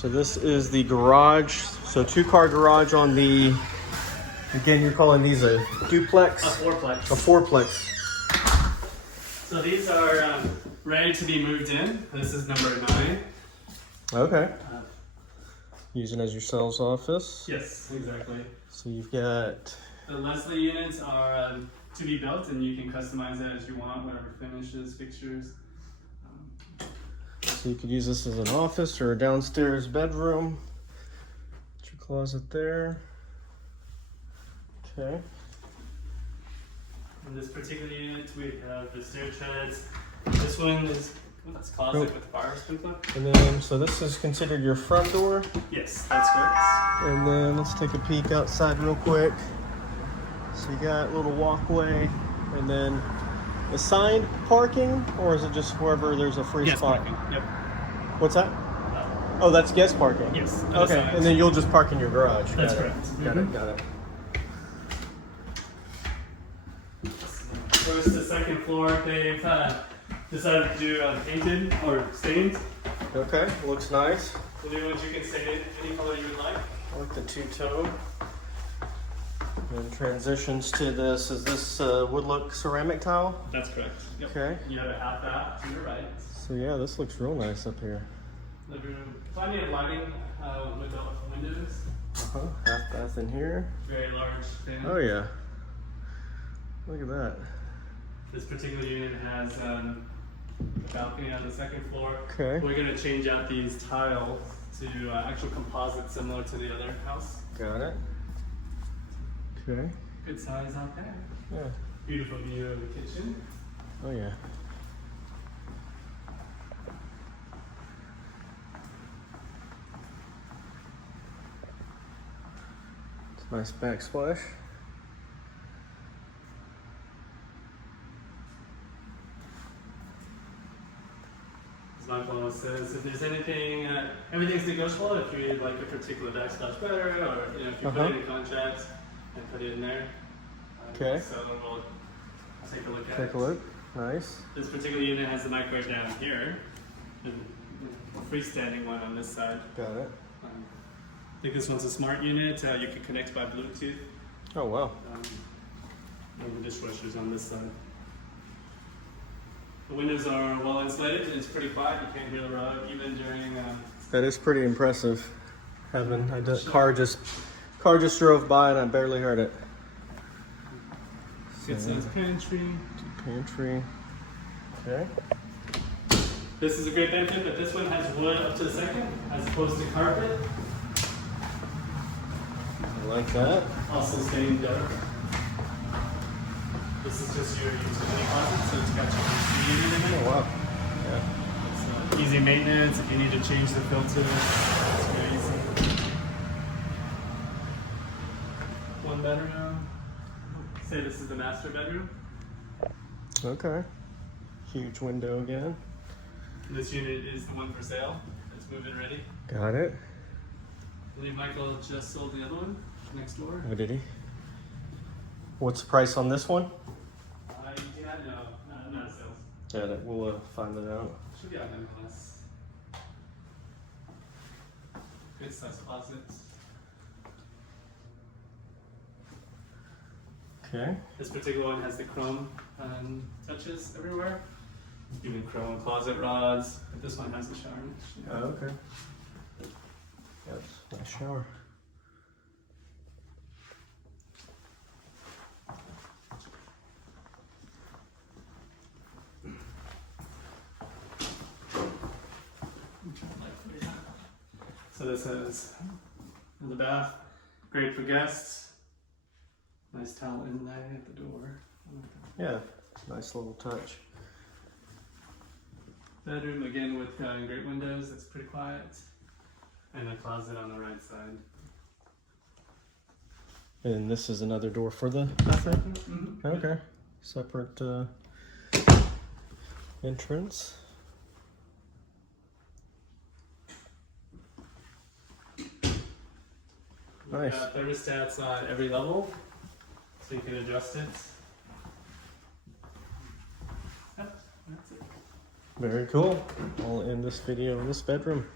So this is the garage. So 2-car garage on the, again, you're calling these a duplex? A fourplex. A fourplex. So these are ready to be moved in. This is number 9. Okay. Using as your sales office. Yes, exactly. So you've got... The Leslie units are to be built, and you can customize it as you want, whatever finishes, fixtures. So you could use this as an office or a downstairs bedroom. Put your closet there. Okay. In this particular unit, we have the stair treads. This one is closet with fire sprinkler. And then, so this is considered your front door. Yes, that's correct. And then let's take a peek outside real quick. So you got a little walkway, and then assigned parking, or is it just wherever there's a free spot? Parking. Yep. What's that? Oh, that's guest parking. Yes. Okay, and then you'll just park in your garage. That's Got it. correct. Got it. Got it. First to second floor, they've decided to do painted or stained. Okay, looks nice. The new ones you can stain it any color you would like. I like the two-tone. And transitions to this. Is this wood look ceramic tile? That's correct. Yep. Okay. You have a half bath to your right. So yeah, this looks real nice up here. Living room. Plenty of lighting with the windows. Half bath in here. Very large fan. Oh yeah. Look at that. This particular unit has a balcony on the second floor. Okay. We're going to change out these tiles to actual composite similar to the other house. Got it. Okay. Good size out there. Yeah. Beautiful view of the kitchen. Oh yeah. It's a nice backsplash. As Michael says, if there's anything, everything's negotiable. If you like a particular backsplash better, or if you put it in contracts and put it in there. Okay. So we'll take a look at it. Take a look. Nice. This particular unit has the microwave down here, and a freestanding one on this side. Got it. I think this one's a smart unit. You can connect by Bluetooth. Oh wow. And the dishwasher's on this side. The windows are well insulated, and it's pretty quiet. You can't hear the road even during. That is pretty impressive. Car just drove by and I barely heard it. Good size pantry. Pantry. Okay. This is a great benefit, but this one has wood up to the second as opposed to carpet. I like that. Also stained dark. This is just your utility closet, so it's got your unit in it. Oh wow. Yeah. It's easy maintenance. If you need to change the filter, it's very easy. One bedroom. Say this is the master bedroom. Okay. Huge window again. This unit is the one for sale. It's move-in ready. Got it. I believe Michael just sold the other one next door. Oh, did he? What's the price on this one? You do not know. Not a sales. Got it. We'll find it out. Should be out nonetheless. Good size closets. Okay. This particular one has the chrome touches everywhere. Even chrome closet rods. But this one has the shower. Oh, okay. Yes. Nice shower. So this is the bath, great for guests. Nice towel in there at the door. Yeah, nice little touch. Bedroom again with great windows. It's pretty quiet, and a closet on the right side. And this is another door for the bathroom. Mm-hmm. Okay, separate entrance. Nice. We've got thermostats on every level, so you can adjust it. Yep, that's it. Very cool. I'll end this video in this bedroom.